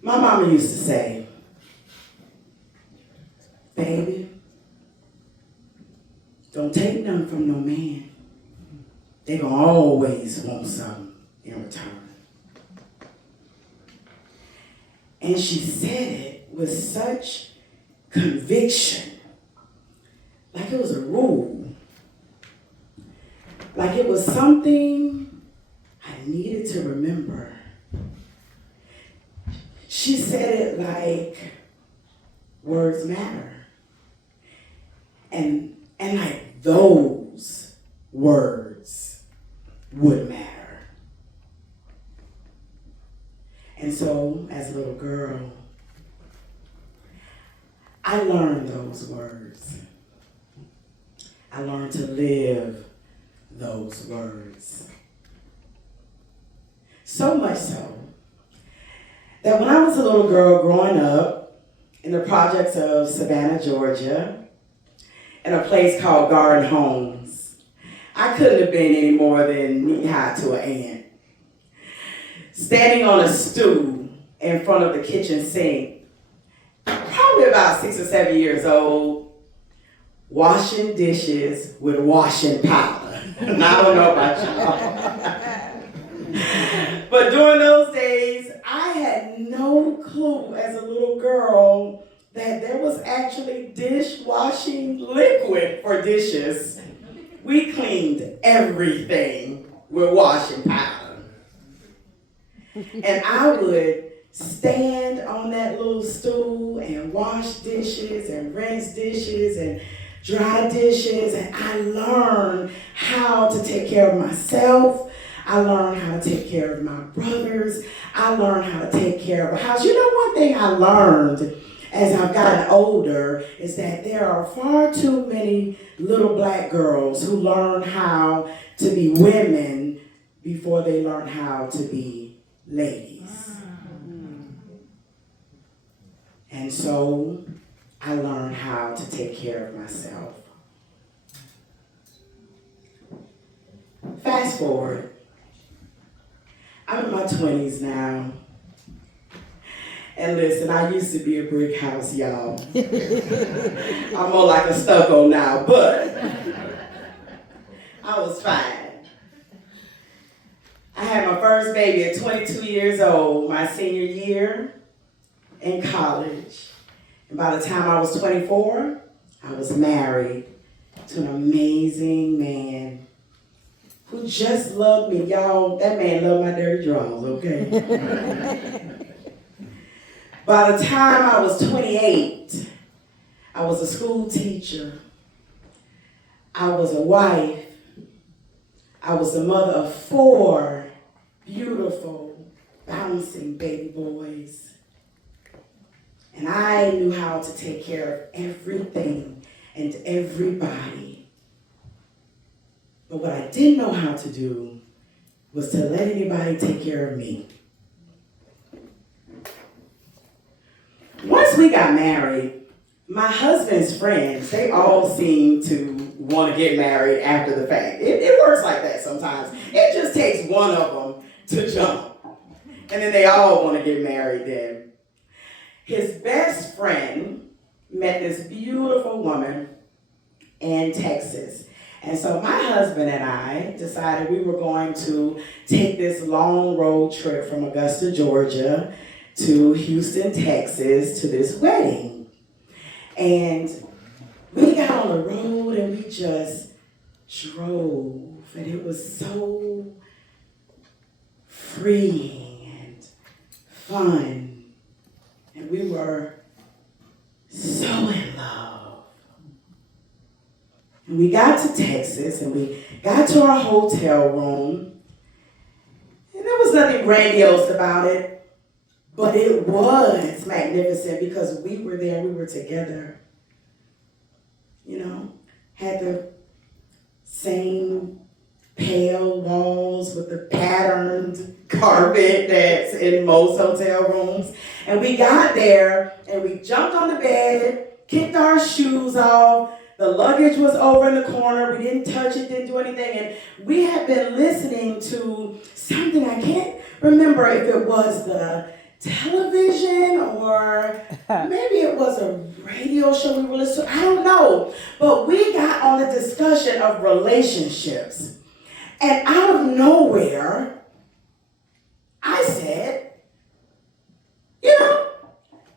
My mama used to say, baby, don't take nothing from no man. They gonna always want something in return. And she said it with such conviction, like it was a rule, like it was something I needed to remember. She said it like words matter. And like those words would matter. And so, as a little girl, I learned those words. I learned to live those words. So much so that when I was a little girl growing up in the projects of Savannah, Georgia, in a place called Garden Homes, I couldn't have been any more than knee-high to an ant. Standing on a stool in front of the kitchen sink, probably about 6 or 7 years old, washing dishes with washing powder. Now, I don't know about y'all. But during those days, I had no clue as a little girl that there was actually dishwashing liquid for dishes. We cleaned everything with washing powder. And I would stand on that little stool and wash dishes and rinse dishes and dry dishes. And I learned how to take care of myself. I learned how to take care of my brothers. I learned how to take care of a house. You know, one thing I learned as I've gotten older is that there are far too many little black girls who learn how to be women before they learn how to be ladies. And so I learned how to take care of myself. Fast forward. I'm in my 20s now. And listen, I used to be a brick house, y'all. I'm more like a stucco now, but I was fine. I had my first baby at 22 years old, my senior year in college. And by the time I was 24, I was married to an amazing man who just loved me. Y'all, that man loved my dirty drawers, okay? By the time I was 28, I was a school teacher. I was a wife. I was the mother of 4 beautiful, bouncing baby boys. And I knew how to take care of everything and everybody. But what I didn't know how to do was to let anybody take care of me. Once we got married, my husband's friends, they all seemed to want to get married after the fact. It works like that sometimes. It just takes one of them to jump. And then they all want to get married then. His best friend met this beautiful woman in Texas. And so my husband and I decided we were going to take this long road trip from Augusta, Georgia to Houston, Texas to this wedding. And we got on the road and we just drove. And it was so freeing and fun. And we were so in love. And we got to Texas and we got to our hotel room. And there was nothing grandiose about it. But it was magnificent because we were there, we were together. You know, had the same pale walls with the patterned carpet that's in most hotel rooms. And we got there and we jumped on the bed, kicked our shoes off. The luggage was over in the corner. We didn't touch it, didn't do anything. And we had been listening to something, I can't remember if it was the television or maybe it was a radio show we were listening to. I don't know. But we got on the discussion of relationships. And out of nowhere, I said, you know,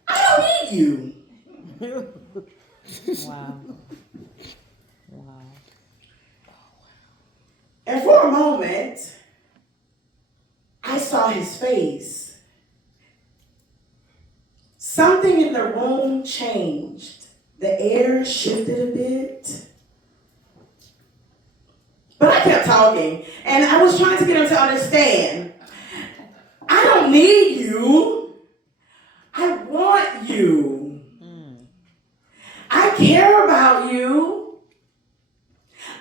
I don't need you. Wow. Wow. And for a moment, I saw his face. Something in the room changed. The air shifted a bit. But I kept talking, and I was trying to get him to understand. I don't need you. I want you. I care about you.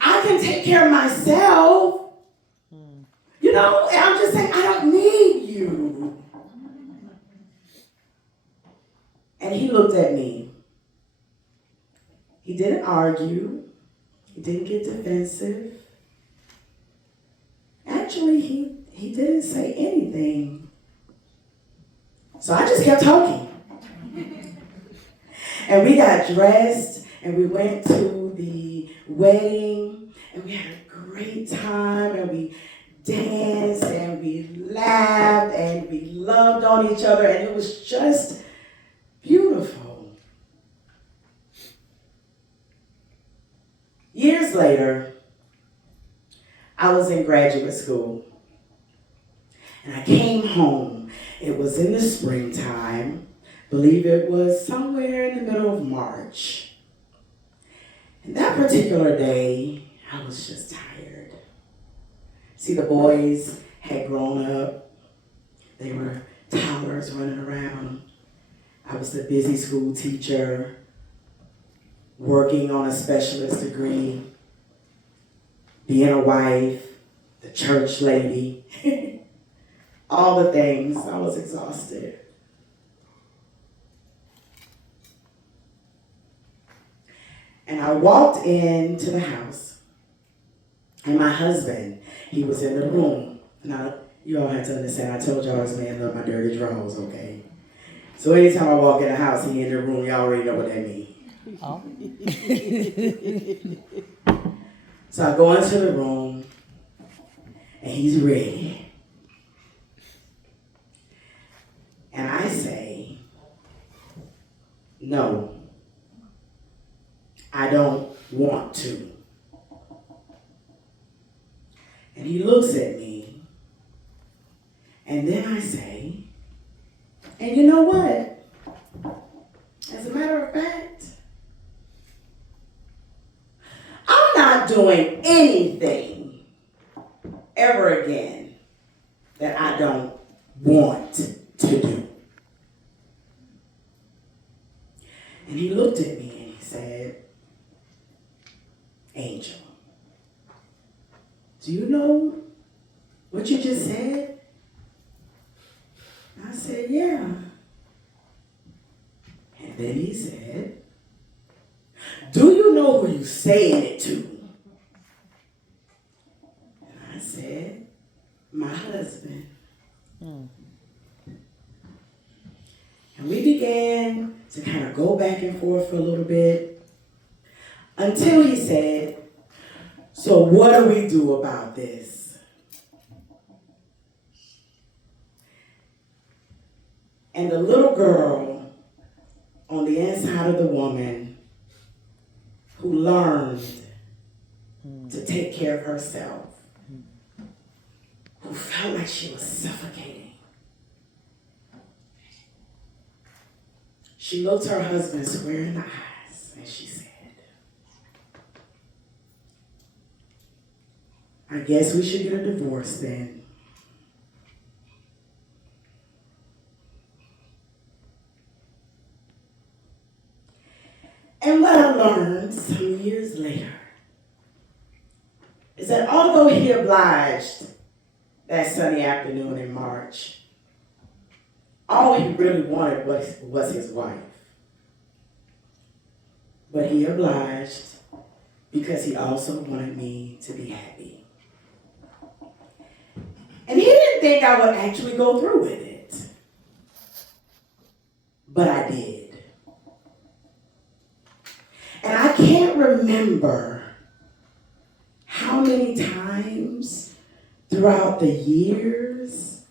I can take care of myself. You know, and I'm just saying, I don't need you. And he looked at me. He didn't argue. He didn't get defensive. Actually, he didn't say anything. So I just kept talking. And we got dressed, and we went to the wedding, and we had a great time, and we danced, and we laughed, and we loved on each other, and it was just beautiful. Years later, I was in graduate school, and I came home. It was in the springtime. I believe it was somewhere in the middle of March. And that particular day, I was just tired. See, the boys had grown up. They were toddlers running around. I was the busy school teacher, working on a specialist degree, being a wife, the church lady, all the things. I was exhausted. And I walked into the house, and my husband, he was in the room. Now, you all have to understand, I told y'all this man loved my dirty drawers, okay? So anytime I walk in the house, he in the room, y'all already know what that means. Oh. So I go into the room, and he's ready. And I say, no, I don't want to. And he looks at me, and then I say, and you know what? As a matter of fact, I'm not doing anything ever again that I don't want to do. And he looked at me and he said, Angel, do you know what you just said? I said, yeah. And then he said, do you know who you saying it to? And I said, my husband. And we began to kind of go back and forth for a little bit until he said, so what do we do about this? And the little girl on the inside of the woman who learned to take care of herself, who felt like she was suffocating. She looked her husband square in the eyes and she said, I guess we should get a divorce then. And what I learned some years later is that although he obliged that sunny afternoon in March, all he really wanted was his wife. But he obliged because he also wanted me to be happy. And he didn't think I would actually go through with it. but I did. And I can't remember how many times throughout the years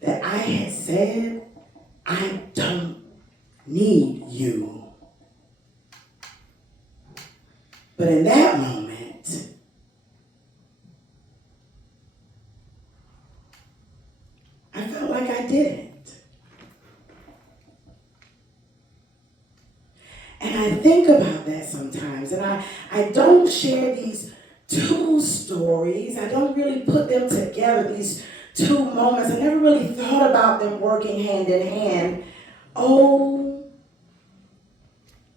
that I had said, I don't need you. But in that moment, I felt like I didn't. And I think about that sometimes, and I don't share these two stories. I don't really put them together, these two moments. I never really thought about them working hand in hand. Oh,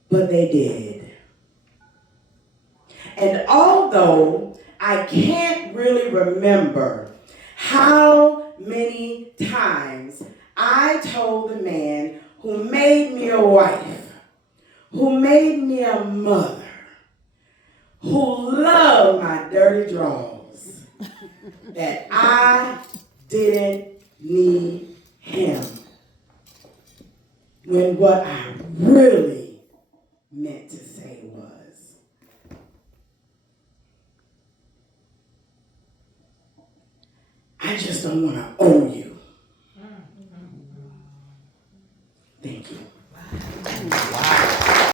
but they did. And although I can't really remember how many times I told the man who made me a wife, who made me a mother, who loved my dirty drawers, that I didn't need him, when what I really meant to say was, I just don't want to owe you.